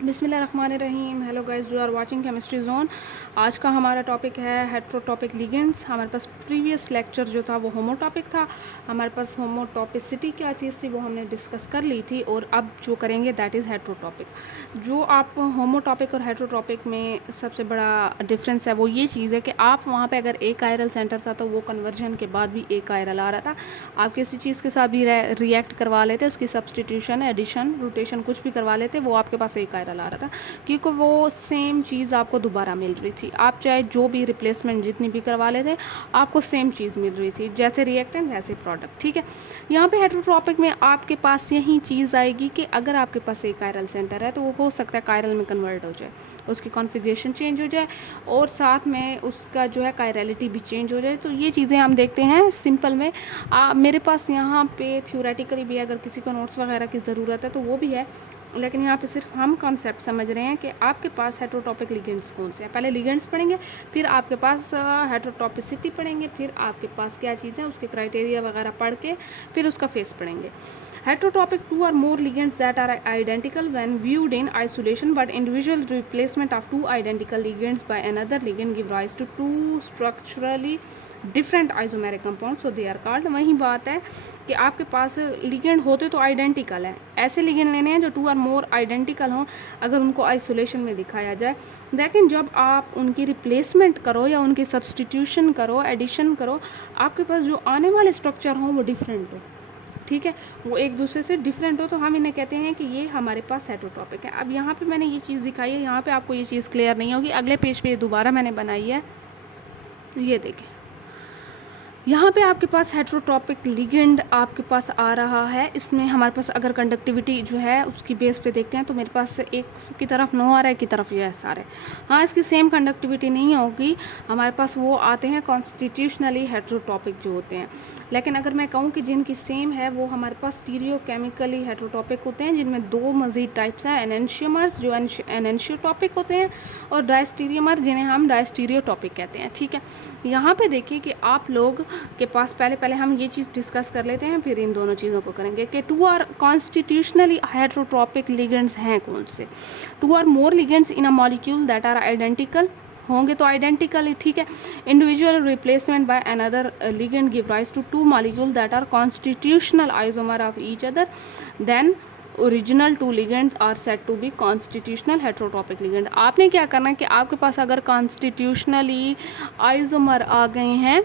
बिस्मिल्लाहिर्रहमानिर्रहीम। Hello guys, you are watching Chemistry Zone. आज का हमारा टॉपिक है हेट्रोटॉपिक लिगेंड्स। हमारे पास प्रीवियस लेक्चर जो था वो होमोटॉपिक था। हमारे पास होमोटॉपिसिटी क्या चीज़ थी वो हमने डिस्कस कर ली थी, और अब जो करेंगे दैट इज़ हेट्रोटॉपिक। जो आप होमोटॉपिक और हेट्रोटॉपिक में सबसे बड़ा डिफरेंस है वो ये चीज़ है कि आप वहाँ पर अगर एक आयरल सेंटर था तो वो कन्वर्जन के बाद भी एक आयरल आ रहा था। आप किसी चीज़ के साथ भी रिएक्ट करवा लेते, उसकी सब्सटीट्यूशन, एडिशन, रोटेशन कुछ भी करवा लेते, वो आपके पास एक आयरल आ रहा था, क्योंकि वो सेम चीज़ आपको दोबारा मिल रही थी। आप चाहे जो भी रिप्लेसमेंट जितनी भी करवा लेते आपको सेम चीज़ मिल रही थी, जैसे रिएक्टेंट वैसे प्रोडक्ट। ठीक है, यहाँ पे हेट्रोट्रॉपिक में आपके पास यही चीज़ आएगी कि अगर आपके पास एक कायरल सेंटर है तो वो हो सकता है कायरल में कन्वर्ट हो जाए, उसकी कॉन्फ़िगरेशन चेंज हो जाए, और साथ में उसका जो है कायरलिटी भी चेंज हो जाए। तो ये चीज़ें हम देखते हैं सिंपल में। मेरे पास यहाँ पे थ्योरेटिकली भी अगर किसी को नोट्स वगैरह की ज़रूरत है तो वो भी है, लेकिन यहाँ पे सिर्फ हम कॉन्सेप्ट समझ रहे हैं कि आपके पास हेट्रोटॉपिक लिगेंड्स कौन से हैं। पहले लिगेंड्स पढ़ेंगे, फिर आपके पास हेट्रोटॉपिसिटी पढ़ेंगे, फिर आपके पास क्या चीज़ है उसके क्राइटेरिया वगैरह पढ़ के फिर उसका फेस पढ़ेंगे। Heterotopic, two or more ligands that are identical when viewed in isolation, but individual replacement of two identical ligands by another ligand give rise to two structurally different isomeric compound, so they are called. वही बात है कि आपके पास ligand होते तो identical है, ऐसे ligand लेने हैं जो टू और मोर आइडेंटिकल हों अगर उनको आइसोलेशन में दिखाया जाए। लेकिन जब आप उनकी रिप्लेसमेंट करो या उनकी सब्सटीट्यूशन करो, एडिशन करो, आपके पास जो आने वाले स्ट्रक्चर हों वो डिफरेंट हो। ठीक है, वो एक दूसरे से डिफरेंट हो, तो हम इन्हें कहते हैं कि ये हमारे पास हेट्रोटॉपिक है। अब यहाँ पे मैंने ये चीज़ दिखाई है, यहाँ पे आपको ये चीज़ क्लियर नहीं होगी, अगले पेज पे ये दोबारा मैंने बनाई है, ये देखें। यहाँ पे आपके पास हेट्रोटॉपिक लिगेंड आपके पास आ रहा है। इसमें हमारे पास अगर कंडक्टिविटी जो है उसकी बेस पे देखते हैं तो मेरे पास एक की तरफ नो आ रहा है, की तरफ ये एस आ रहा है। हाँ, इसकी सेम कंडक्टिविटी नहीं होगी, हमारे पास वो आते हैं कॉन्स्टिट्यूशनली हेट्रोटॉपिक जो होते हैं। लेकिन अगर मैं कहूँ कि जिनकी सेम है वो हमारे पास स्टीरियोकेमिकली हेट्रोटॉपिक होते हैं, जिनमें दो मज़ीद टाइप्स हैं, एनेंशियोमर्स जो एनेंशियोटॉपिक होते हैं, और डायस्टीरियमर जिन्हें हम डायस्टीरियोटॉपिक कहते हैं। ठीक है, यहाँ पे देखिए कि आप लोग के पास पहले हम ये चीज़ डिस्कस कर लेते हैं, फिर इन दोनों चीज़ों को करेंगे कि two are constitutionally heterotopic ligands हैं कौन से। Two are more ligands in a molecule that are identical होंगे तो आइडेंटिकल ही। ठीक है, individual replacement by another ligand give rise to two molecule that are constitutional isomer of each other, then original two ligands are set to be constitutional heterotopic ligand. आपने क्या करना है कि आपके पास अगर कॉन्स्टिट्यूशनली आइसोमर आ गए हैं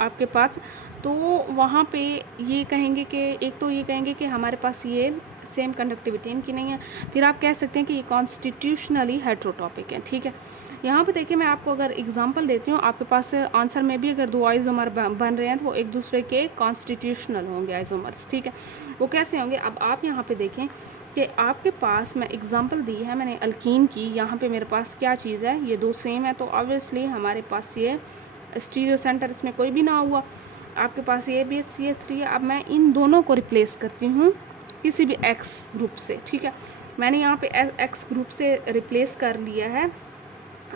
आपके पास, तो वहाँ पे ये कहेंगे कि एक तो ये कहेंगे कि हमारे पास ये सेम कंडक्टिविटी इनकी नहीं है, फिर आप कह सकते हैं कि ये कॉन्स्टिट्यूशनली हेट्रोटॉपिक है। ठीक है, यहाँ पे देखिए मैं आपको अगर एग्जांपल देती हूँ, आपके पास आंसर में भी अगर दो आइसोमर बन रहे हैं तो वो एक दूसरे के कॉन्स्टिट्यूशनल होंगे आइसोमर्स। ठीक है, वो कैसे होंगे, अब आप यहाँ पे देखें कि आपके पास मैं एग्जांपल दी है मैंने अल्कीन की, यहाँ पे मेरे पास क्या चीज़ है, ये दो सेम है, तो ऑब्वियसली हमारे पास ये स्टीरियो सेंटर इसमें कोई भी ना हुआ, आपके पास ये भी CH3 है। अब मैं इन दोनों को रिप्लेस करती हूँ किसी भी X ग्रुप से। ठीक है, मैंने यहाँ पे X ग्रुप से रिप्लेस कर लिया है।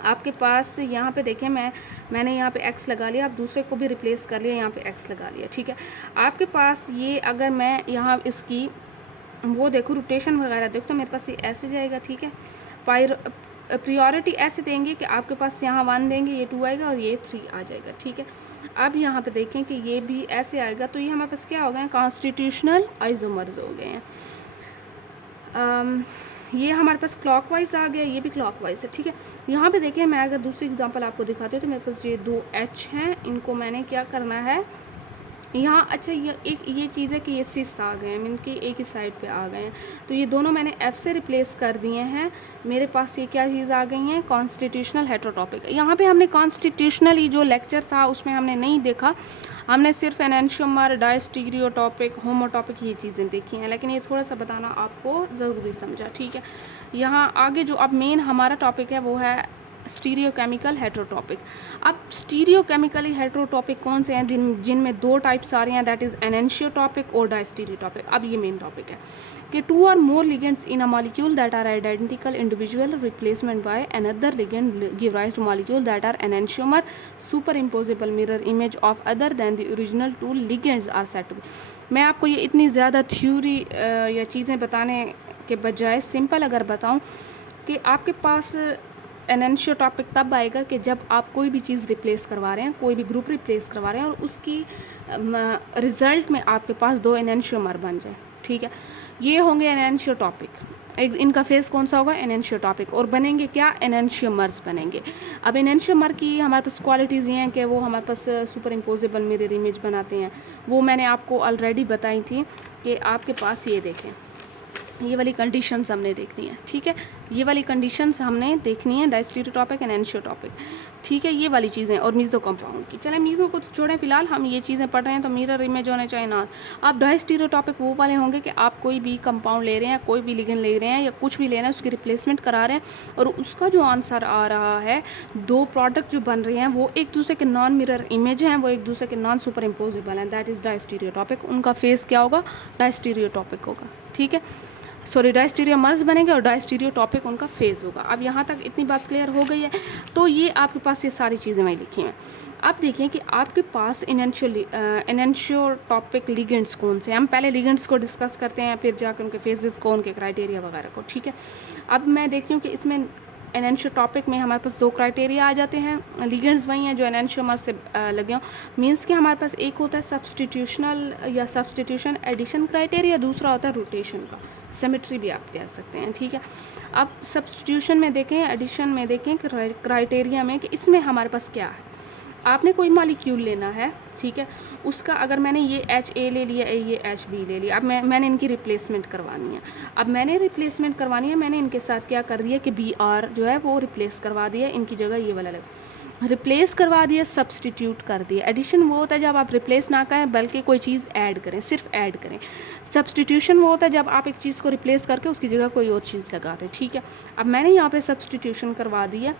आपके पास यहाँ पे देखें मैंने यहाँ पे X लगा लिया, आप दूसरे को भी रिप्लेस कर लिया, यहाँ पे X लगा लिया। ठीक है, आपके पास ये अगर मैं यहाँ इसकी वो देखो रोटेशन वगैरह देखो तो मेरे पास ये ऐसे जाएगा। ठीक है, प्रायोरिटी ऐसे देंगे कि आपके पास यहाँ 1 देंगे, ये 2 आएगा और ये 3 आ जाएगा। ठीक है, अब यहाँ पे देखें कि ये भी ऐसे आएगा, तो ये हमारे पास क्या हो गए हैं, कॉन्स्टिट्यूशनल आइसोमर्स हो गए हैं। ये हमारे पास क्लॉकवाइज आ गया, ये भी क्लॉकवाइज है। ठीक है, यहाँ पे देखिए मैं अगर दूसरी एग्जांपल आपको दिखाती हूँ तो मेरे पास ये 2 H हैं, इनको मैंने क्या करना है यहाँ, अच्छा ये चीज़ है कि ये सिस आ गए हैं, इनकी एक ही साइड पे आ गए हैं, तो ये दोनों मैंने F से रिप्लेस कर दिए हैं। मेरे पास ये क्या चीज़ आ गई हैं, कॉन्स्टिट्यूशनल हेट्रोटॉपिक। यहाँ पे हमने कॉन्स्टिट्यूशनली जो लेक्चर था उसमें हमने नहीं देखा, हमने सिर्फ एनेंशियोमर, डायस्टीरियोटॉपिक, होमोटॉपिक ये चीज़ें देखी हैं, लेकिन ये थोड़ा सा बताना आपको ज़रूरी समझा। ठीक है, यहाँ आगे जो अब मेन हमारा टॉपिक है वो है स्टीरियोकेमिकल हेट्रोटॉपिक। अब स्टीरियोकेमिकली हेट्रोटॉपिक कौन से हैं, जिनमें दो टाइप्स आ रही हैं, दैट इज़ एनेंशियोटॉपिक और डायस्टीरियोटॉपिक। अब ये मेन टॉपिक है कि two or more ligands in a molecule that are identical, individual replacement by another ligand give rise to molecule that are enantiomer, superimposable mirror image of other than the original two ligands are set to be. मैं आपको ये इतनी ज़्यादा theory या चीज़ें बताने के बजाय सिंपल अगर बताऊं कि आपके पास एनेंशियो टॉपिक तब आएगा कि जब आप कोई भी चीज़ रिप्लेस करवा रहे हैं, कोई भी ग्रुप रिप्लेस करवा रहे हैं और उसकी रिज़ल्ट में आपके पास 2 एनेंशियोमर बन जाए, ठीक है। ये होंगे एनेंशियो टॉपिक। एक इनका फेस कौन सा होगा? एनेंशियो टॉपिक। और बनेंगे क्या? एनेंशियोमर्स बनेंगे। अब एनेंशियोमर की हमारे पास क्वालिटीज़ ये हैं कि वो हमारे पास सुपर इम्पोजेबल मिरर इमेज बनाते हैं। वो मैंने आपको ऑलरेडी बताई थी कि आपके पास ये देखें, ये वाली कंडीशंस हमने देखनी है, ठीक है। ये वाली कंडीशंस हमने देखनी है, डायस्टीरियोटॉपिक एंड एनिसोटॉपिक, ठीक है। ये वाली चीज़ें और मीज़ो कंपाउंड की। चलें मीज़ो को तो छोड़ें फिलहाल, हम ये चीज़ें पढ़ रहे हैं तो मिरर इमेज होने चाहिए ना। आप डायस्टीरियोटॉपिक वो वाले होंगे कि आप कोई भी कंपाउंड ले रहे हैं, कोई भी लिगेंड ले रहे हैं या कुछ भी ले रहे हैं, उसकी रिप्लेसमेंट करा रहे हैं और उसका जो आंसर आ रहा है, 2 प्रोडक्ट जो बन रहे हैं वो एक दूसरे के नॉन मिरर इमेज हैं, वो एक दूसरे के नॉन सुपर इम्पोजेबल हैं, दैट इज़ डायस्टीरियोटॉपिक। उनका फेस क्या होगा? डायस्टीरियोटॉपिक होगा, ठीक है। सॉरी, डायस्टीरियोमर्स बनेंगे और डायस्टीरियोटॉपिक उनका फेज होगा। अब यहाँ तक इतनी बात क्लियर हो गई है। तो ये आपके पास ये सारी चीज़ें मैं लिखी हैं। अब देखिए कि आपके पास एनेंशियोटॉपिक लिगेंड्स कौन से हैं। हम पहले लिगेंड्स को डिस्कस करते हैं, फिर जाकर उनके फेजेस को, उनके क्राइटेरिया वगैरह को, ठीक है। अब मैं देखती हूँ कि इसमें एनेंशियोटॉपिक में हमारे पास 2 क्राइटेरिया आ जाते हैं। लिगेंड्स वही हैं जो एनेंशियोमर से लगे हों। मीन्स कि हमारे पास एक होता है सब्सटीट्यूशनल या सब्सटीट्यूशन एडिशन क्राइटेरिया, दूसरा होता है रोटेशन का, सिमेट्री भी आप कह सकते हैं, ठीक है। अब सब्सटीट्यूशन में देखें, एडिशन में देखें, क्राइटेरिया में कि इसमें हमारे पास क्या है। आपने कोई मॉलिक्यूल लेना है, ठीक है। उसका अगर मैंने ये HA ले लिया, ये HB ले लिया, अब मैंने इनकी रिप्लेसमेंट करवानी है। अब मैंने रिप्लेसमेंट करवानी है, मैंने इनके साथ क्या कर दिया कि BR जो है वो रिप्लेस करवा दिया, इनकी जगह ये वाला रिप्लेस करवा दिया, सब्सटीट्यूट कर दिया। एडिशन वो होता है जब आप रिप्लेस ना करें बल्कि कोई चीज़ ऐड करें, सिर्फ ऐड करें। सब्सटीट्यूशन वो होता है जब आप एक चीज़ को रिप्लेस करके उसकी जगह कोई और चीज़ लगा दें, ठीक है। अब मैंने यहाँ पे सब्सटीट्यूशन करवा दिया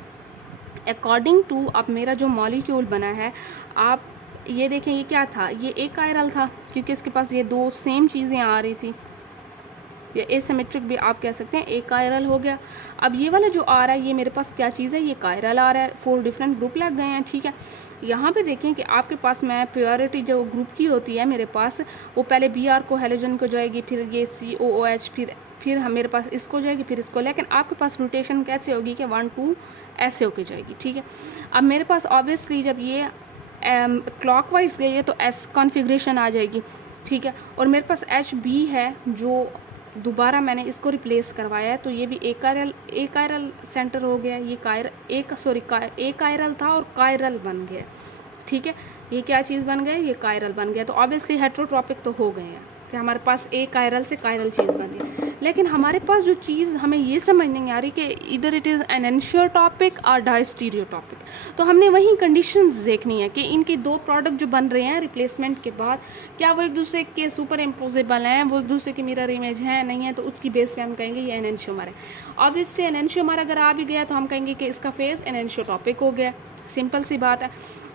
अकॉर्डिंग टू, अब मेरा जो मॉलिक्यूल बना है, आप ये देखें ये क्या था, ये एक कायरल था क्योंकि इसके पास ये 2 सेम चीज़ें आ रही थी, या एसिमेट्रिक भी आप कह सकते हैं, एक कायरल हो गया। अब ये वाला जो आ रहा है ये मेरे पास क्या चीज़ है, ये कायरल आ रहा है, 4 डिफरेंट ग्रुप लग गए हैं, ठीक है। यहाँ पे देखें कि आपके पास मैं प्रायोरिटी जो ग्रुप की होती है मेरे पास, वो पहले BR को हेलोजन को जाएगी, फिर ये COOH, फिर हम मेरे पास इसको जाएगी, फिर इसको। लेकिन आपके पास रोटेशन कैसे होगी कि 1 2 ऐसे होके जाएगी, ठीक है। अब मेरे पास ऑब्वियसली जब ये क्लॉकवाइज गई है तो S कॉन्फ़िगरेशन आ जाएगी, ठीक है। और मेरे पास HB है जो दोबारा मैंने इसको रिप्लेस करवाया है, तो ये भी एक कायरल सेंटर हो गया। ये एक कायरल था और कायरल बन गया, ठीक है। ये क्या चीज़ बन गया? ये कायरल बन गया। तो ऑब्वियसली हेट्रोट्रॉपिक तो हो गए हैं कि हमारे पास एक कायरल से कायरल चीज़ बनी। लेकिन हमारे पास जो चीज़ हमें ये समझ नहीं आ रही कि इधर इट इज़ एनेंशियोटॉपिक और डायस्टीरियोटॉपिक। तो हमने वही कंडीशंस देखनी है कि इनके 2 प्रोडक्ट जो बन रहे हैं रिप्लेसमेंट के बाद, क्या वो एक दूसरे के सुपर इम्पोजेबल हैं, वो एक दूसरे की मिरर इमेज हैं, नहीं है, तो उसकी बेस पे हम कहेंगे ये एनेंशियोमर है। ऑब्वियसली एनेंशियोमर अगर आ भी गया तो हम कहेंगे कि इसका फेज एनेंशियोटॉपिक हो गया, सिंपल सी बात है।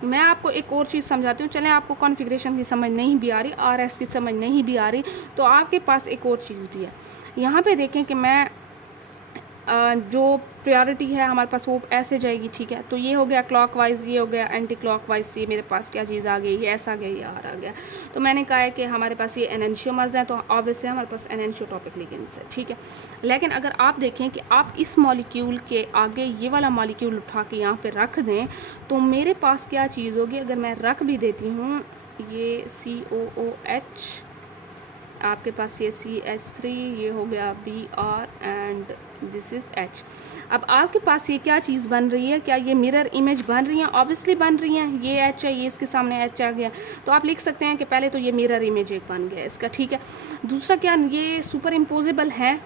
मैं आपको एक और चीज़ समझाती हूँ। चलें, आपको कॉन्फ़िगरेशन की समझ नहीं भी आ रही, RS की समझ नहीं भी आ रही, तो आपके पास एक और चीज़ भी है। यहाँ पे देखें कि मैं जो प्रायोरिटी है हमारे पास वो ऐसे जाएगी, ठीक है। तो ये हो गया क्लॉकवाइज, ये हो गया एंटी क्लॉकवाइज, ये मेरे पास क्या चीज़ आ गई, ये ऐसा आ गया, ये आर आ गया। तो मैंने कहा है कि हमारे पास ये एनेंशियोमर्स हैं, तो ऑब्वियसली हमारे पास एनेंशियोटॉपिक लिगेंड्स है, ठीक है। लेकिन अगर आप देखें कि आप इस मॉलिक्यूल के आगे ये वाला मॉलिक्यूल उठा के यहाँ पे रख दें तो मेरे पास क्या चीज़ होगी। अगर मैं रख भी देती हूँ ये COOH, आपके पास ये CH3, ये हो गया BR and this is H। अब आपके पास ये क्या चीज़ बन रही है, क्या ये मिरर इमेज बन रही है? ऑब्वियसली बन रही हैं। ये H है, ये इसके सामने H आ गया, तो आप लिख सकते हैं कि पहले तो ये मिरर इमेज एक बन गया इसका, ठीक है। दूसरा क्या, ये सुपर इम्पोजेबल है।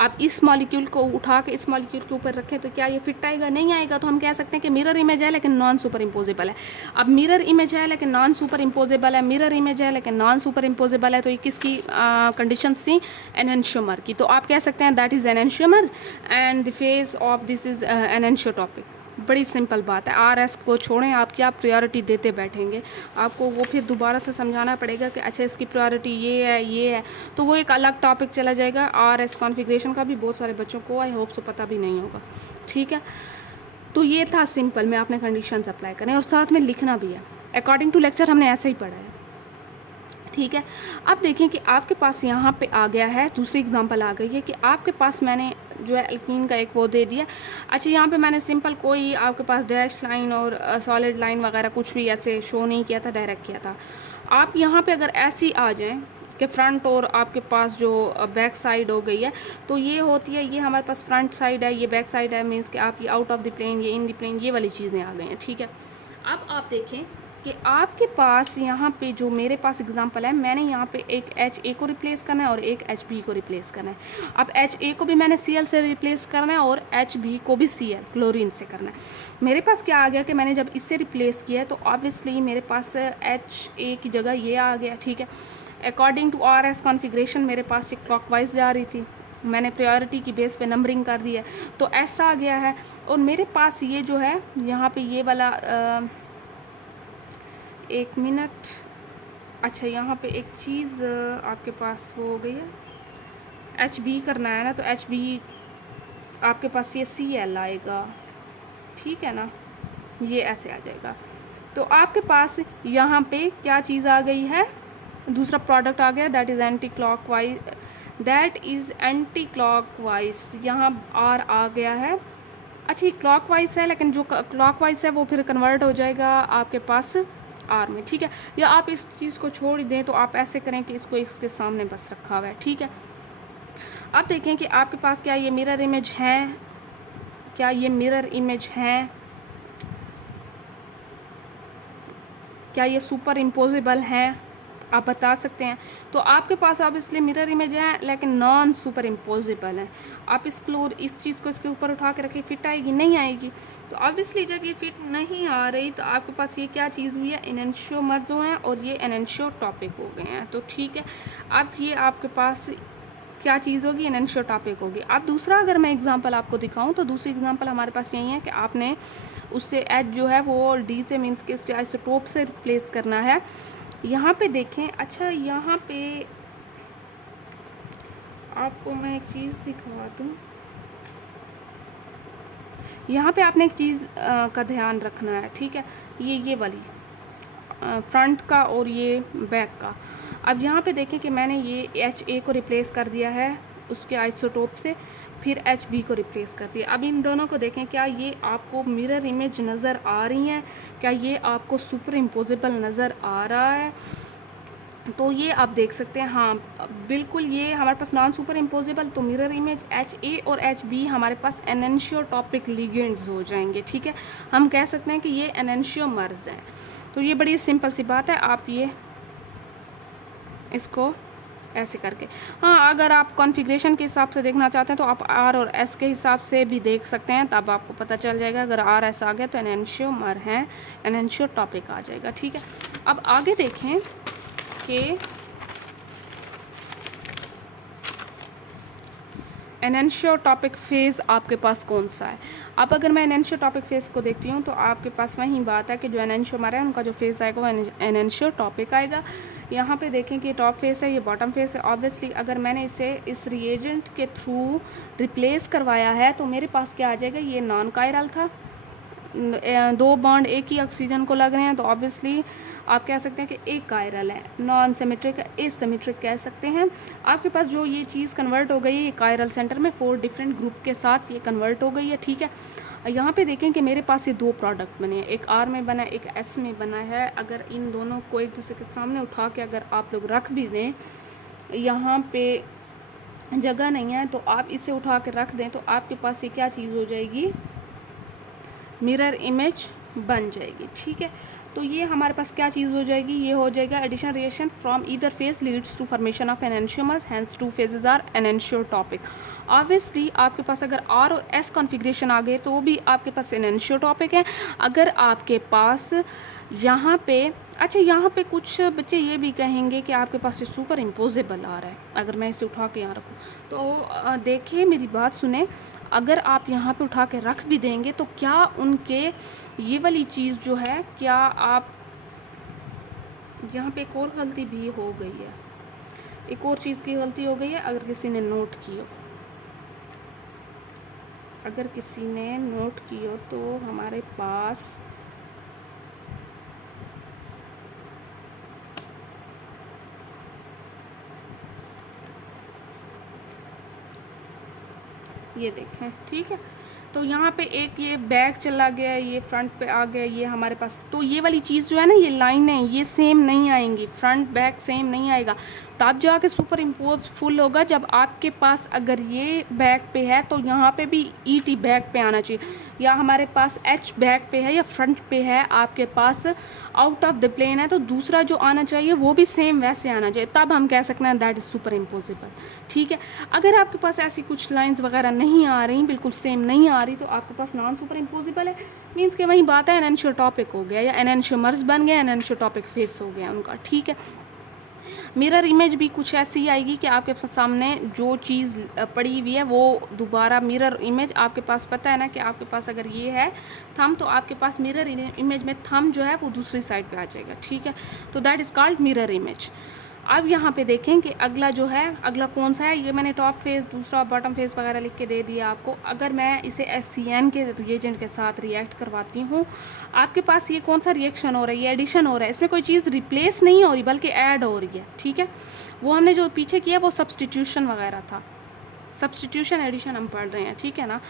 आप इस मॉलिक्यूल को उठा के इस मॉलिक्यूल के ऊपर रखें तो क्या ये फिट आएगा? नहीं आएगा। तो हम कह सकते हैं कि मिरर इमेज है लेकिन नॉन सुपर इम्पोजेबल है। अब मिरर इमेज है लेकिन नॉन सुपर इम्पोजेबल है, मिरर इमेज है लेकिन नॉन सुपर इम्पोजेबल है, तो ये किसकी कंडीशंस थी? एनेंशियोमर की। तो आप कह सकते हैं that is enantiomer and the face of this is enantiotopic. बड़ी सिंपल बात है। RS को छोड़ें, आप क्या प्रायोरिटी देते बैठेंगे, आपको वो फिर दोबारा से समझाना पड़ेगा कि अच्छा इसकी प्रायोरिटी ये है, तो वो एक अलग टॉपिक चला जाएगा। RS कॉन्फ़िगरेशन का भी बहुत सारे बच्चों को आई होप सो पता भी नहीं होगा, ठीक है। तो ये था सिंपल में आपने कंडीशंस अप्लाई करें और साथ में लिखना भी है। अकॉर्डिंग टू लेक्चर हमने ऐसे ही पढ़ा है। ठीक है। अब देखें कि आपके पास यहाँ पे आ गया है, दूसरी एग्जांपल आ गई है कि आपके पास मैंने जो है एल्कीन का एक वो दे दिया। अच्छा, यहाँ पे मैंने सिंपल कोई आपके पास डैश लाइन और सॉलिड लाइन वगैरह कुछ भी ऐसे शो नहीं किया था, डायरेक्ट किया था। आप यहाँ पे अगर ऐसी आ जाएं कि फ्रंट और आपके पास जो बैक साइड हो गई है, तो ये होती है, ये हमारे पास फ्रंट साइड है, ये बैक साइड है, मीन्स कि आप ये आउट ऑफ द प्लेन, ये इन द प्लेन, ये वाली चीज़ें आ गई हैं। ठीक है। अब आप देखें कि आपके पास यहाँ पे जो मेरे पास एग्जांपल है, मैंने यहाँ पे एक HA को रिप्लेस करना है और एक HB को रिप्लेस करना है। अब HA को भी मैंने Cl से रिप्लेस करना है और HB को भी Cl क्लोरीन से करना है। मेरे पास क्या आ गया कि मैंने जब इससे रिप्लेस किया है तो ऑब्वियसली मेरे पास HA की जगह ये आ गया। ठीक है। अकॉर्डिंग टू RS कॉन्फ़िगरेशन मेरे पास ये क्लॉकवाइज जा रही थी, मैंने प्रायोरिटी की बेस पे नंबरिंग कर दी है, तो ऐसा आ गया है। और मेरे पास ये जो है यहाँ पे ये वाला एक मिनट, अच्छा यहाँ पे एक चीज़ आपके पास वो हो गई है, HB करना है ना, तो HB आपके पास ये Cl आएगा। ठीक है ना, ये ऐसे आ जाएगा। तो आपके पास यहाँ पे क्या चीज़ आ गई है, दूसरा प्रोडक्ट आ गया, दैट इज़ एंटी क्लॉकवाइज, यहाँ R आ गया है। अच्छा, ये क्लॉकवाइज है, लेकिन जो क्लॉकवाइज है वो फिर कन्वर्ट हो जाएगा आपके पास R में। ठीक है। या आप इस चीज़ को छोड़ दें तो आप ऐसे करें कि इसको इसके सामने बस रखा हुआ है। ठीक है। अब देखें कि आपके पास क्या ये मिरर इमेज है, क्या ये मिरर इमेज है, क्या ये सुपर इम्पोजिबल हैं, आप बता सकते हैं। तो आपके पास ऑब्वियसली मिरर इमेज है लेकिन नॉन सुपर इम्पोजिबल है। आप इस चीज़ को इसके ऊपर उठा के रखिए, फिट आएगी नहीं आएगी। तो ऑब्वियसली जब ये फिट नहीं आ रही तो आपके पास ये क्या चीज़ हुई है, एनेंशियोमर्स हुए हैं और ये एनेंशियोटॉपिक हो गए हैं। तो ठीक है, अब ये आपके पास क्या चीज़ होगी, एनेंशियोटॉपिक होगी। अब दूसरा अगर मैं एग्जांपल आपको दिखाऊं तो दूसरी एग्जांपल हमारे पास यही है कि आपने उससे एच जो है वो डी से मीन्स के उसके आइसोटोप से रिप्लेस करना है। यहाँ पे देखें, अच्छा यहाँ पे आपको मैं एक चीज़ दिखा दूँ, यहाँ पे आपने एक चीज़ का ध्यान रखना है। ठीक है, ये वाली फ्रंट का और ये बैक का। अब यहाँ पे देखें कि मैंने ये HA को रिप्लेस कर दिया है उसके आइसोटोप से, फिर HB को रिप्लेस कर दिया। अब इन दोनों को देखें, क्या ये आपको मिरर इमेज नज़र आ रही हैं, क्या ये आपको सुपर इम्पोजिबल नज़र आ रहा है? तो ये आप देख सकते हैं, हाँ बिल्कुल, ये हमारे पास नॉन सुपर इम्पोजिबल, तो मिरर इमेज HA और HB हमारे पास एनेंशियोटॉपिक लिगेंड्स हो जाएंगे। ठीक है, हम कह सकते हैं कि ये एनेंशियोमर्स हैं। तो ये बड़ी सिंपल सी बात है, आप ये इसको ऐसे करके, हाँ अगर आप कॉन्फ़िगरेशन के हिसाब से देखना चाहते हैं तो आप R और S के हिसाब से भी देख सकते हैं, तब आपको पता चल जाएगा। अगर R S आ गया तो एनेंशियोमर हैं, एनेंशियोटॉपिक आ जाएगा। ठीक है। अब आगे देखें कि एनेंशियोटॉपिक फेज़ आपके पास कौन सा है। अब अगर मैं एनेंशियोटॉपिक फेज़ को देखती हूँ तो आपके पास वही बात है कि जो एनेंशियोमर है उनका जो फेज़ आएगा वो एनेंशियोटॉपिक आएगा। यहाँ पे देखें कि टॉप फेस है, ये बॉटम फेस है। ऑब्वियसली अगर मैंने इसे इस रिएजेंट के थ्रू रिप्लेस करवाया है तो मेरे पास क्या आ जाएगा, ये नॉन कायरल था, दो बॉन्ड एक ही ऑक्सीजन को लग रहे हैं, तो ऑब्वियसली आप कह सकते हैं कि एक कायरल है, नॉन सिमेट्रिक एसिमेट्रिक कह सकते हैं। आपके पास जो ये चीज़ कन्वर्ट हो गई है, ये कायरल सेंटर में 4 डिफरेंट ग्रुप के साथ ये कन्वर्ट हो गई है। ठीक है। यहाँ पे देखें कि मेरे पास ये 2 प्रोडक्ट बने हैं, एक R में बना है, एक S में बना है। अगर इन दोनों को एक दूसरे के सामने उठा के अगर आप लोग रख भी दें, यहाँ पे जगह नहीं है, तो आप इसे उठा के रख दें तो आपके पास ये क्या चीज़ हो जाएगी, मिरर इमेज बन जाएगी। ठीक है। तो ये हमारे पास क्या चीज़ हो जाएगी, ये हो जाएगा addition reaction from either phase leads to formation of enantiomers, hence 2 phases are enantiotopic. Obviously आपके पास अगर R और S कॉन्फ़िगरेशन आ गए तो वो भी आपके पास एनेंशियोटॉपिक है। अगर आपके पास यहाँ पे, अच्छा यहाँ पे कुछ बच्चे ये भी कहेंगे कि आपके पास ये सुपर इम्पोजिबल आ रहा है, अगर मैं इसे उठा के यहाँ रखूँ तो देखिए मेरी बात सुने, अगर आप यहाँ पे उठा के रख भी देंगे तो क्या उनके ये वाली चीज़ जो है, क्या आप यहाँ पे एक और गलती भी हो गई है, एक और चीज़ की गलती हो गई है, अगर किसी ने नोट की हो, अगर किसी ने नोट की हो तो हमारे पास ये देखें, ठीक है। तो यहाँ पे एक ये बैक चला गया, ये फ्रंट पे आ गया, ये हमारे पास, तो ये वाली चीज़ जो है ना, ये लाइन है, ये सेम नहीं आएंगी, फ्रंट बैक सेम नहीं आएगा। तब जाके सुपर इम्पोज फुल होगा जब आपके पास अगर ये बैक पे है तो यहाँ पे भी ईटी बैक पे आना चाहिए, या हमारे पास एच बैक पे है या फ्रंट पे है, आपके पास आउट ऑफ द प्लेन है तो दूसरा जो आना चाहिए वो भी सेम वैसे आना चाहिए, तब हम कह सकते हैं दैट इज़ सुपर इम्पोजिबल, ठीक है। अगर आपके पास ऐसी कुछ लाइंस वगैरह नहीं आ रही, बिल्कुल सेम नहीं आ रही, तो आपके पास नॉन सुपर इम्पोजिबल है, मीन्स कि वही बात है एनएनशियो टॉपिक हो गया या एनएनशियोमर्स बन गया, एनएनशियो टॉपिक फेस हो गया उनका, ठीक है। मिरर इमेज भी कुछ ऐसी आएगी कि आपके सामने जो चीज़ पड़ी हुई है वो दोबारा मिरर इमेज, आपके पास पता है ना कि आपके पास अगर ये है थंब तो आपके पास मिरर इमेज में थंब जो है वो दूसरी साइड पे आ जाएगा, ठीक है। तो that is called mirror image. अब यहाँ पे देखें कि अगला जो है, अगला कौन सा है, ये मैंने टॉप फेस, दूसरा बॉटम फेस वगैरह लिख के दे दिया आपको। अगर मैं इसे SCN के रिएजेंट के साथ रिएक्ट करवाती हूँ, आपके पास ये कौन सा रिएक्शन हो रही है, एडिशन हो रहा है, इसमें कोई चीज़ रिप्लेस नहीं हो रही बल्कि ऐड हो रही है, ठीक है। वो हमने जो पीछे किया वो सब्सटीट्यूशन वगैरह था, सब्सटीट्यूशन एडिशन हम पढ़ रहे हैं, ठीक है ना।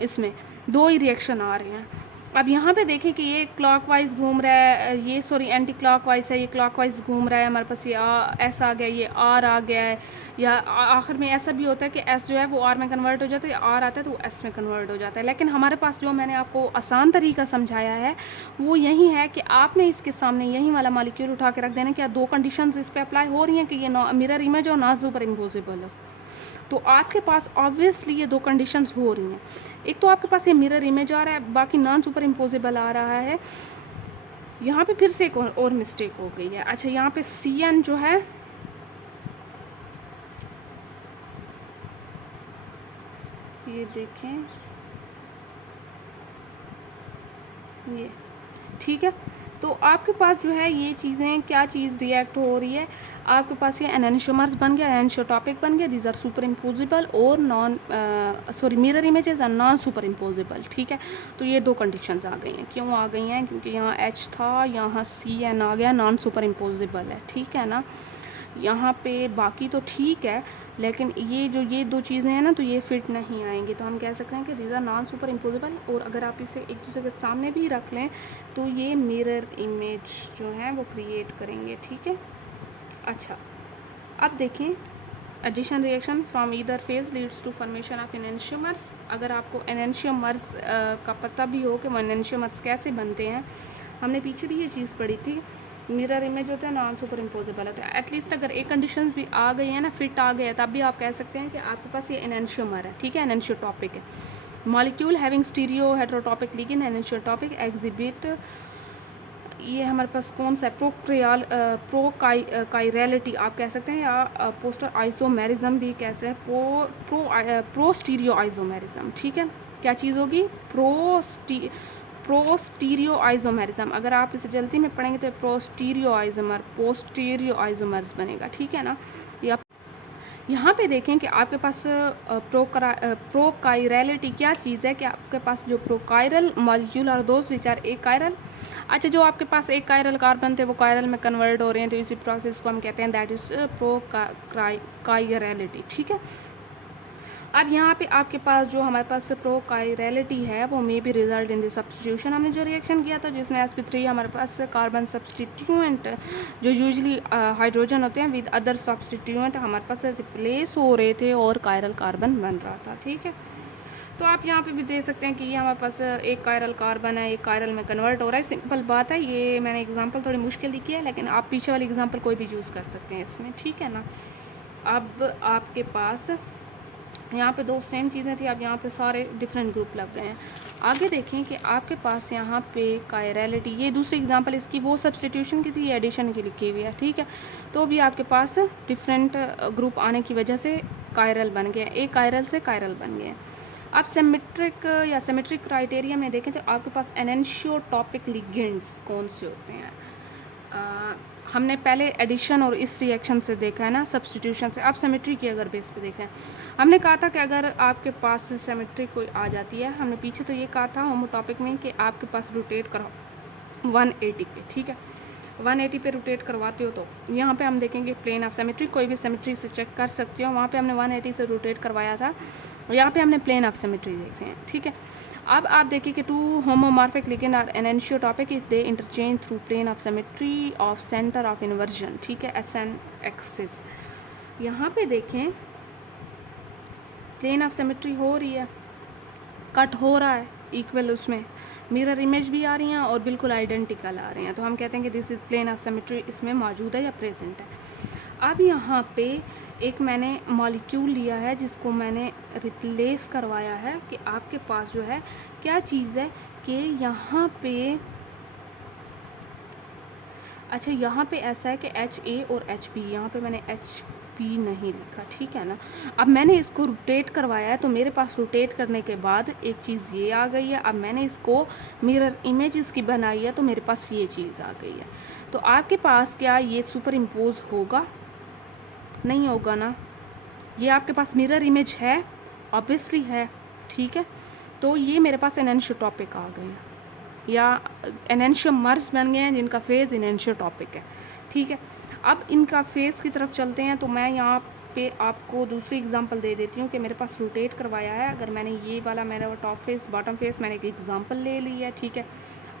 इसमें दो ही रिएक्शन आ रहे हैं। अब यहाँ पे देखें कि ये क्लॉकवाइज घूम रहा है, ये सॉरी एंटी क्लॉकवाइज है, ये क्लॉकवाइज घूम रहा है, हमारे पास ये एस आ गया, ये आर आ गया है, या आखिर में ऐसा भी होता है कि एस जो है वो आर में कन्वर्ट हो जाता है, आर आता है तो वो एस में कन्वर्ट हो जाता है। लेकिन हमारे पास जो मैंने आपको आसान तरीका समझाया है वो यही है कि आपने इसके सामने यही वाला मॉलिक्यूल उठा के रख देना, क्या दो कंडीशंस इस पर अप्लाई हो रही हैं कि ये मिरर इमेज और नॉन सुपर इम्पोजिबल हो, तो आपके पास ऑब्वियसली ये दो कंडीशंस हो रही हैं। एक तो आपके पास ये मिरर इमेज आ रहा है, बाकी नॉन सुपर इम्पोजिबल आ रहा है। यहाँ पे फिर से एक और मिस्टेक हो गई है। अच्छा, यहाँ पे CN जो है, ये देखें, ये ठीक है। तो आपके पास जो है ये चीज़ें, क्या चीज़ रिएक्ट हो रही है, आपके पास ये एनएनशियोमर्स बन गया, एनएनशियो टॉपिक बन गया, दीज आर सुपर इम्पोजिबल और non sorry mirror images are non superimposable, ठीक है। तो ये दो कंडीशंस आ गई हैं। क्यों आ गई हैं? क्योंकि यहाँ H था, यहाँ CN आ गया, नॉन सुपर इम्पोजिबल है, ठीक है ना। यहाँ पे बाकी तो ठीक है, लेकिन ये दो चीज़ें हैं ना, तो ये फिट नहीं आएंगी, तो हम कह सकते हैं कि these are non superimposable. और अगर आप इसे एक दूसरे के सामने भी रख लें तो ये मिरर इमेज जो है वो क्रिएट करेंगे, ठीक है। अच्छा, अब देखें, addition reaction from either phase leads to formation of enantiomers. अगर आपको एनएनशियोमर्स का पता भी हो कि वो एनएनशियोमर्स कैसे बनते हैं, हमने पीछे भी ये चीज़ पढ़ी थी। मिरर इमेज होता है, नॉन सुपर इम्पोजिबल होता है। एटलीस्ट अगर एक कंडीशन भी आ गई है ना, फिट आ गया है, तब भी आप कह सकते हैं कि आपके पास ये एनएनशियोमर है, ठीक है, एनएनशियो टॉपिक है। Molecule having stereoheterotopic ligand enantiotopic exhibit, ये हमारे पास कौन सा है, प्रोकाइरलिटी आप कह सकते हैं, या पोस्टर आइसोमेरिज्म भी कैसे है, प्रो स्टीरियो आइसोमेरिज्म, ठीक है। क्या चीज़ होगी? प्रोस्टीरियो आइसोमेरिज्म। अगर आप इसे जल्दी में पढ़ेंगे तो प्रोस्टीरियो आइसोमर, पोस्टीरियो आइसोमर्स बनेगा, ठीक है ना। या यहाँ पे देखें कि आपके पास प्रोकाइरलिटी क्या चीज़ है, कि आपके पास जो प्रोकाइरल मॉलिक्यूल और दोज विच आर एक कायरल। अच्छा, जो आपके पास एक कायरल कार्बन थे वो कायरल में कन्वर्ट हो रहे हैं, तो इसी प्रोसेस को हम कहते हैं दैट इज़ प्रोकाइरलिटी, ठीक है। अब यहाँ पे आपके पास जो हमारे पास प्रोकाइरलिटी है वो may be result in the substitution. हमने जो रिएक्शन किया था जिसमें sp3 हमारे पास कार्बन सब्स्टिट्यूएंट जो यूजुअली हाइड्रोजन होते हैं विद अदर सब्स्टिट्यूएंट हमारे पास रिप्लेस हो रहे थे और कायरल कार्बन बन रहा था, ठीक है। तो आप यहाँ पे भी देख सकते हैं कि ये हमारे पास एक कायरल कार्बन है, एक कायरल में कन्वर्ट हो रहा है, सिंपल बात है। ये मैंने एग्जांपल थोड़ी मुश्किल लिखी है, लेकिन आप पीछे वाली एग्जांपल कोई भी यूज़ कर सकते हैं इसमें, ठीक है ना। अब आपके पास यहाँ पे दो सेम चीज़ें थी, अब यहाँ पे सारे डिफरेंट ग्रुप लग गए हैं। आगे देखें कि आपके पास यहाँ पे कायरलिटी, ये दूसरी एग्जांपल इसकी वो सब्स्टिट्यूशन की थी, ये एडिशन की लिखी हुई है, ठीक है। तो भी आपके पास डिफरेंट ग्रुप आने की वजह से कायरल बन गए, एक कायरल से कायरल बन गए। अब सिमेट्रिक या सिमेट्रिक क्राइटेरिया में देखें तो आपके पास एनेंशियोटॉपिक लिगेंड्स कौन से होते हैं। हमने पहले एडिशन और इस रिएक्शन से देखा है ना, सब्स्टिट्यूशन से। अब सिमेट्री की अगर बेस पे देखें, हमने कहा था कि अगर आपके पास सिमेट्री कोई आ जाती है, हमने पीछे तो ये कहा था होमोटॉपिक में कि आपके पास रोटेट करो 180 पे, ठीक है। 180 पे रोटेट करवाते हो तो यहाँ पे हम देखेंगे प्लेन ऑफ सिमेट्री, कोई भी सिमेट्री से चेक कर सकते हो। वहाँ पे हमने 180 से रोटेट करवाया था यहाँ पे हमने प्लेन ऑफ सिमेट्री देख रहे हैं, ठीक है। अब आप देखिए कि two homomorphic ligand are enantiotopic if they interchange through plane of symmetry of centre of inversion, ठीक है, एस एन एक्सिस। यहाँ पे देखें प्लेन ऑफ सिमेट्री हो रही है, कट हो रहा है इक्वल, उसमें मिरर इमेज भी आ रही हैं और बिल्कुल आइडेंटिकल आ रही हैं, तो हम कहते हैं कि this is plane of symmetry, इसमें मौजूद है या प्रेजेंट है। अब यहाँ पे एक मैंने मॉलिक्यूल लिया है जिसको मैंने रिप्लेस करवाया है कि आपके पास जो है क्या चीज़ है कि यहाँ पे, अच्छा यहाँ पे ऐसा है कि HA और HB, यहाँ पे मैंने HP नहीं लिखा, ठीक है ना। अब मैंने इसको रोटेट करवाया है, तो मेरे पास रोटेट करने के बाद एक चीज़ ये आ गई है। अब मैंने इसको मिरर इमेज इसकी बनाई है, तो मेरे पास ये चीज़ आ गई है। तो आपके पास क्या ये सुपर इम्पोज होगा? नहीं होगा ना। ये आपके पास मिरर इमेज है, ऑब्वियसली है, ठीक है। तो ये मेरे पास एनेंशियोटॉपिक आ गए हैं, या एनेंशियोमर्स बन गए हैं जिनका फेज़ एनेंशियोटॉपिक है, ठीक है। अब इनका फेज़ की तरफ चलते हैं, तो मैं यहाँ पे आपको दूसरी एग्जांपल दे देती हूँ कि मेरे पास रोटेट करवाया है। अगर मैंने ये वाला मेरा टॉप फेस बॉटम फेस मैंने एक एग्जांपल ले ली है, ठीक है।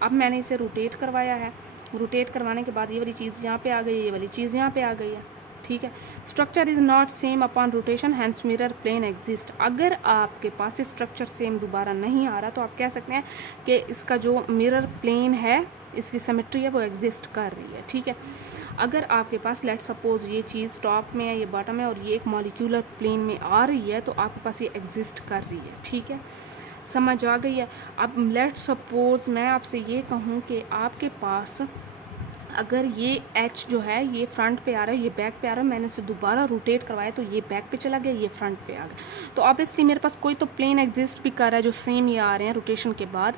अब मैंने इसे रोटेट करवाया है, रोटेट करवाने के बाद ये वाली चीज़ यहाँ पे आ गई, ये वाली चीज़ यहाँ पे आ गई है, ठीक है। Structure is not same upon rotation, hence mirror plane exist. अगर आपके पास स्ट्रक्चर सेम दोबारा नहीं आ रहा, तो आप कह सकते हैं कि इसका जो मिरर प्लेन है, इसकी सिमेट्री है, वो एग्जिस्ट कर रही है, ठीक है। अगर आपके पास लेट सपोज ये चीज़ टॉप में है, ये बॉटम है, और ये एक मॉलिक्यूलर प्लेन में आ रही है, तो आपके पास ये एग्जिस्ट कर रही है, ठीक है। समझ आ गई है। अब लेट सपोज मैं आपसे ये कहूँ कि आपके पास अगर ये H जो है ये फ्रंट पे आ रहा है, ये बैक पे आ रहा है, मैंने इसे दोबारा रोटेट करवाया तो ये बैक पे चला गया, ये फ्रंट पे आ गया। तो ऑब्वियसली मेरे पास कोई तो प्लेन एग्जिस्ट भी कर रहा है जो सेम ये आ रहे हैं रोटेशन के बाद,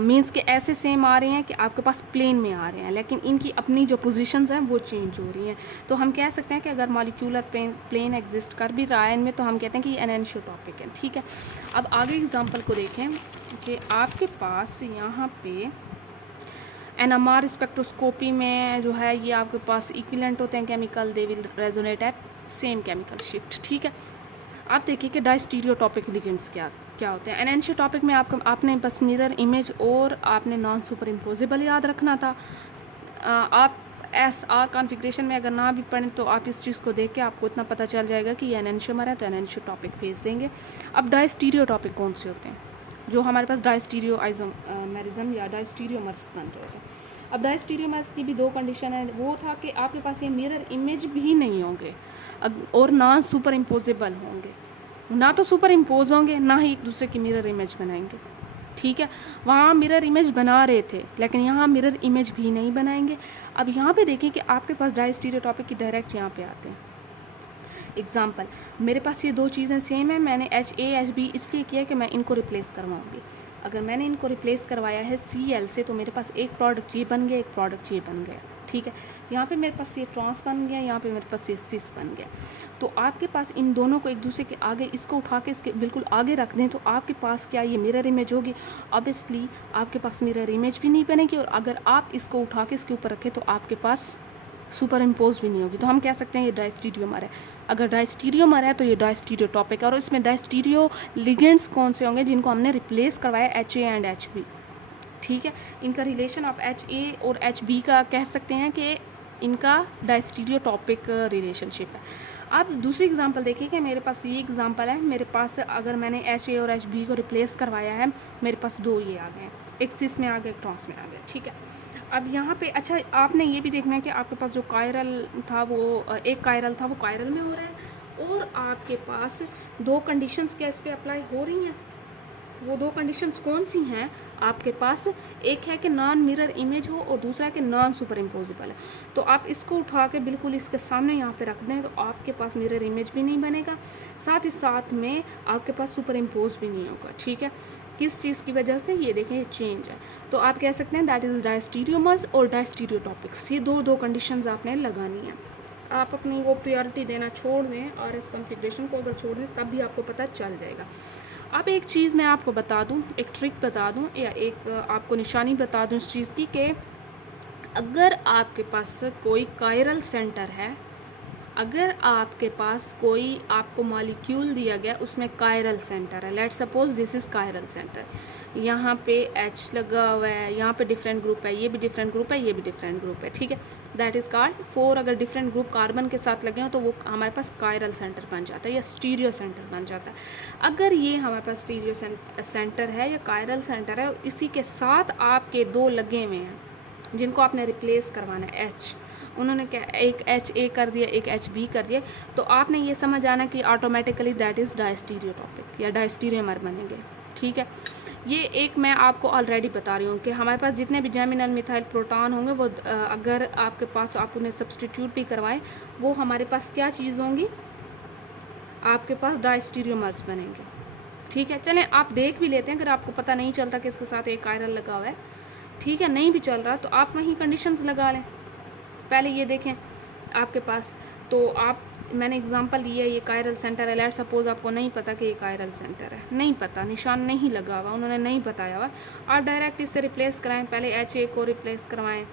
मींस के ऐसे सेम आ रहे हैं कि आपके पास प्लेन में आ रहे हैं, लेकिन इनकी अपनी जो पोजीशंस हैं वो चेंज हो रही हैं। तो हम कह सकते हैं कि अगर मॉलिक्यूलर प्लेन एग्जिस्ट कर भी रहा है इनमें, तो हम कहते हैं कि ये एनेंशियोटॉपिक है, ठीक है। अब आगे एग्जाम्पल को देखें कि आपके पास यहाँ पे NMR स्पेक्ट्रोस्कोपी में जो है ये आपके पास इक्विवेलेंट होते हैं chemical, they will resonate at same chemical shift, ठीक है। आप देखिए कि डायस्टीरियोटॉपिक लिगेंड्स क्या क्या होते हैं। एनेंशियोटॉपिक में आपने बस मिरर इमेज और आपने नॉन सुपर इम्पोजिबल याद रखना था। आप SR कॉन्फ़िगरेशन में अगर ना भी पढ़ें तो आप इस चीज़ को देख के आपको इतना पता चल जाएगा कि ये एनेंशियोमर है, तो एनेंशियोटॉपिक फेज देंगे। अब डायस्टीरियोटॉपिक कौन से होते हैं? जो हमारे पास डायस्टीरियो आइसोमेरिज्म या डायस्टीरियोमर्स बन रहे होते हैं। अब डायस्टीरियोमर्स की भी दो कंडीशन है, वो था कि आपके पास ये मिरर इमेज भी नहीं होंगे और ना सुपर इम्पोजेबल होंगे, ना तो सुपर इम्पोज होंगे, ना ही एक दूसरे की मिरर इमेज बनाएंगे, ठीक है। वहाँ मिरर इमेज बना रहे थे, लेकिन यहाँ मिरर इमेज भी नहीं बनाएंगे। अब यहाँ पे देखें कि आपके पास डायस्टीरियोटॉपिक की डायरेक्ट यहाँ पे आते हैं। एग्जाम्पल, मेरे पास ये दो चीज़ें सेम है, मैंने HA HB इसलिए किया कि मैं इनको रिप्लेस करवाऊँगी। अगर मैंने इनको रिप्लेस करवाया है Cl से, तो मेरे पास एक प्रोडक्ट ये बन गया, एक प्रोडक्ट ये बन गया, ठीक है। यहाँ पे मेरे पास ये ट्रांस बन गया, यहाँ पे मेरे पास ये सिस बन गया। तो आपके पास इन दोनों को एक दूसरे के आगे, इसको उठा के इसके बिल्कुल आगे रख दें, तो आपके पास क्या ये मिरर इमेज होगी? ऑब्वियसली आपके पास मिरर इमेज भी नहीं बनेगी, और अगर आप इसको उठा के इसके ऊपर रखें तो आपके पास सुपर इम्पोज भी नहीं होगी। तो हम कह सकते हैं ये डायस्टीरियोमर है। अगर डायस्टीरियोमर है तो ये डायस्टीरियोटॉपिक है, और इसमें डायस्टीरियो लिगेंड्स कौन से होंगे? जिनको हमने रिप्लेस करवाया HA एंड HB, ठीक है। इनका रिलेशन आप HA और HB का कह सकते हैं कि इनका डायस्टीरियोटॉपिक रिलेशनशिप है। अब दूसरी एग्जांपल देखिए कि मेरे पास ये एग्जांपल है, मेरे पास अगर मैंने HA और HB को रिप्लेस करवाया है, मेरे पास दो ये आ गए हैं, एक सिस में आ गया, एक ट्रांस में आ गया, ठीक है। अब यहाँ पे अच्छा आपने ये भी देखना है कि आपके पास जो कायरल था वो एक कायरल था वो कायरल में हो रहा है, और आपके पास दो कंडीशंस क्या इस पर अप्लाई हो रही हैं। वो दो कंडीशंस कौन सी हैं आपके पास? एक है कि नॉन मिरर इमेज हो, और दूसरा है कि नॉन सुपर इम्पोजिबल है। तो आप इसको उठा के बिल्कुल इसके सामने यहाँ पे रख दें, तो आपके पास मिरर इमेज भी नहीं बनेगा, साथ ही साथ में आपके पास सुपर इम्पोज भी नहीं होगा, ठीक है। किस चीज़ की वजह से? ये देखें, ये चेंज है। तो आप कह सकते हैं दैट इज़ डायस्टीरियोमर्स और डायस्टीरियोटॉपिक्स। ये दो कंडीशंस आपने लगानी है। आप अपनी वो प्रायोरिटी देना छोड़ दें और इस कॉन्फ़िगरेशन को अगर छोड़ दें, तब भी आपको पता चल जाएगा। अब एक चीज़ मैं आपको बता दूं, एक ट्रिक बता दूं, या एक आपको निशानी बता दूं इस चीज़ की, कि अगर आपके पास कोई कायरल सेंटर है, अगर आपके पास कोई आपको मॉलिक्यूल दिया गया, उसमें कायरल सेंटर है, let's suppose this is chiral centre, यहाँ पे H लगा हुआ है, यहाँ पे डिफरेंट ग्रुप है, ये भी डिफरेंट ग्रुप है, ये भी डिफरेंट ग्रुप है, ठीक है, दैट इज़ कॉल्ड 4 अगर डिफरेंट ग्रुप कार्बन के साथ लगे हो तो वो हमारे पास कायरल सेंटर बन जाता है या स्टीरियो सेंटर बन जाता है। अगर ये हमारे पास स्टीरियो सेंटर है या कायरल सेंटर है, इसी के साथ आपके 2 लगे हुए हैं जिनको आपने रिप्लेस करवाना है H, उन्होंने क्या एक H A कर दिया, एक H B कर दिया, तो आपने ये समझ आना कि ऑटोमेटिकली दैट इज़ डायस्टीरियोटॉपिक या डायस्टीरियोमर बनेंगे, ठीक है। ये एक मैं आपको ऑलरेडी बता रही हूँ कि हमारे पास जितने भी जेमिनल मिथाइल प्रोटॉन होंगे वो अगर आपके पास आप उन्हें सब्सटीट्यूट भी करवाएं, वो हमारे पास क्या चीज़ होंगी, आपके पास डायस्टीरियोमर्स बनेंगे, ठीक है। चलें आप देख भी लेते हैं, अगर आपको पता नहीं चलता कि इसके साथ एक कायरल लगा हुआ है, ठीक है, नहीं भी चल रहा तो आप वहीं कंडीशंस लगा लें। पहले ये देखें आपके पास, तो आप मैंने एग्जांपल लिया, ये कायरल सेंटर है, लेट्स सपोज आपको नहीं पता कि ये कायरल सेंटर है, नहीं पता, निशान नहीं लगा हुआ, उन्होंने नहीं बताया हुआ, आप डायरेक्ट इससे रिप्लेस कराएं, पहले HA को रिप्लेस करवाएं,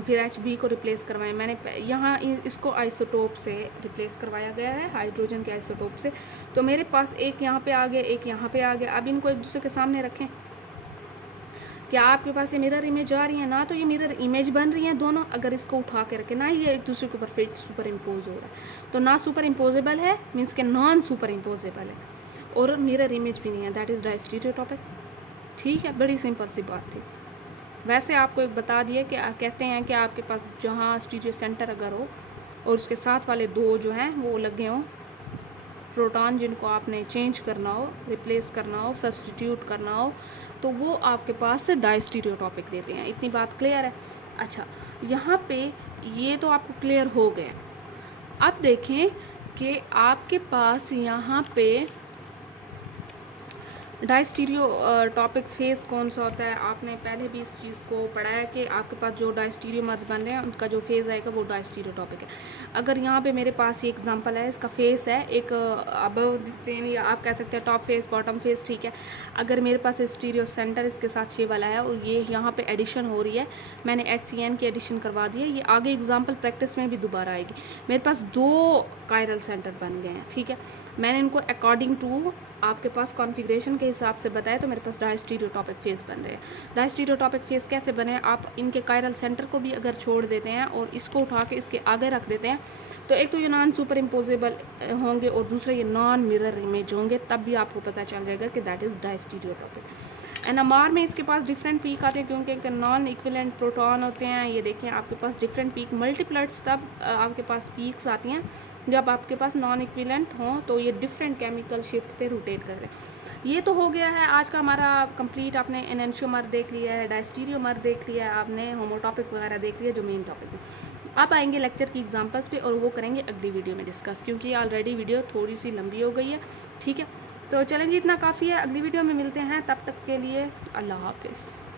फिर HB को रिप्लेस करवाएं। मैंने यहाँ इसको आइसोटोप से रिप्लेस करवाया गया है, हाइड्रोजन के आइसोटोप से, तो मेरे पास एक यहाँ पे आ गया, एक यहाँ पे आ गया। अब इनको एक दूसरे के सामने रखें, क्या आपके पास ये मिरर इमेज आ रही है ना, तो ये मिरर इमेज बन रही है दोनों, अगर इसको उठा के रखें ना, ये एक दूसरे के ऊपर फिट सुपर इम्पोज हो रहा है, तो ना सुपर इम्पोजेबल है, मीन्स के नॉन सुपर इम्पोजेबल है, और मिरर इमेज भी नहीं है, दैट इज़ डायस्टीरियोटॉपिक, ठीक है, बड़ी सिंपल सी बात थी। वैसे आपको एक बता दिया कि कहते हैं कि आपके पास जहाँ स्टीरियो सेंटर अगर हो और उसके साथ वाले 2 जो हैं वो लगे हों प्रोटॉन, जिनको आपने चेंज करना हो, रिप्लेस करना हो, सब्सटीट्यूट करना हो, तो वो आपके पास डायस्टीरियोटॉपिक देते हैं। इतनी बात क्लियर है। अच्छा, यहाँ पे ये तो आपको क्लियर हो गया। अब देखें कि आपके पास यहाँ पे डायस्टीरियो टॉपिक फेज़ कौन सा होता है, आपने पहले भी इस चीज़ को पढ़ा है कि आपके पास जो डायस्टीरियोमर्स बन रहे हैं उनका जो फेज़ आएगा वो डायस्टीरियो टॉपिक है। अगर यहाँ पे मेरे पास ये एग्जांपल है, इसका फेस है एक अबव दिखते हैं, या आप कह सकते हैं टॉप फेस बॉटम फेस, ठीक है। अगर मेरे पास स्टीरियो सेंटर इसके साथ ये वाला है और ये यहाँ पर एडिशन हो रही है, मैंने HCN की एडिशन करवा दी है, ये आगे एग्जाम्पल प्रैक्टिस में भी दोबारा आएगी। मेरे पास 2 कायरल सेंटर बन गए हैं, ठीक है, मैंने इनको अकॉर्डिंग टू आपके पास कॉन्फ़िगरेशन के हिसाब से बताया, तो मेरे पास डायस्टीरियोटॉपिक फेस बन रहे हैं। डायस्टीरियोटॉपिक फेस कैसे बने, आप इनके कायरल सेंटर को भी अगर छोड़ देते हैं और इसको उठा के इसके आगे रख देते हैं, तो एक तो ये नॉन सुपर इम्पोजेबल होंगे और दूसरा ये नॉन मिरर इमेज होंगे, तब भी आपको पता चल जाएगा कि दैट इज़ डायस्टीरियोटॉपिक। NMR में इसके पास डिफरेंट पीक आते हैं क्योंकि नॉन इक्विवेलेंट प्रोटॉन होते हैं। ये देखें आपके पास डिफरेंट पीक, मल्टीप्लट्स तब आपके पास पीक्स आती हैं जब आपके पास नॉन इक्विवेलेंट हों, तो ये डिफरेंट केमिकल शिफ्ट पे रोटेट कर रहे हैं। ये तो हो गया है आज का हमारा कंप्लीट। आपने एनेंशियोमर देख लिया है, डायस्टीरियोमर देख लिया है, आपने होमोटॉपिक वगैरह देख लिया जो मेन टॉपिक है। आप आएंगे लेक्चर की एग्जांपल्स पे और वो करेंगे अगली वीडियो में डिस्कस, क्योंकि ऑलरेडी वीडियो थोड़ी सी लंबी हो गई है, ठीक है। तो चलें जी, इतना काफ़ी है, अगली वीडियो में मिलते हैं, तब तक के लिए अल्लाह हाफिज़।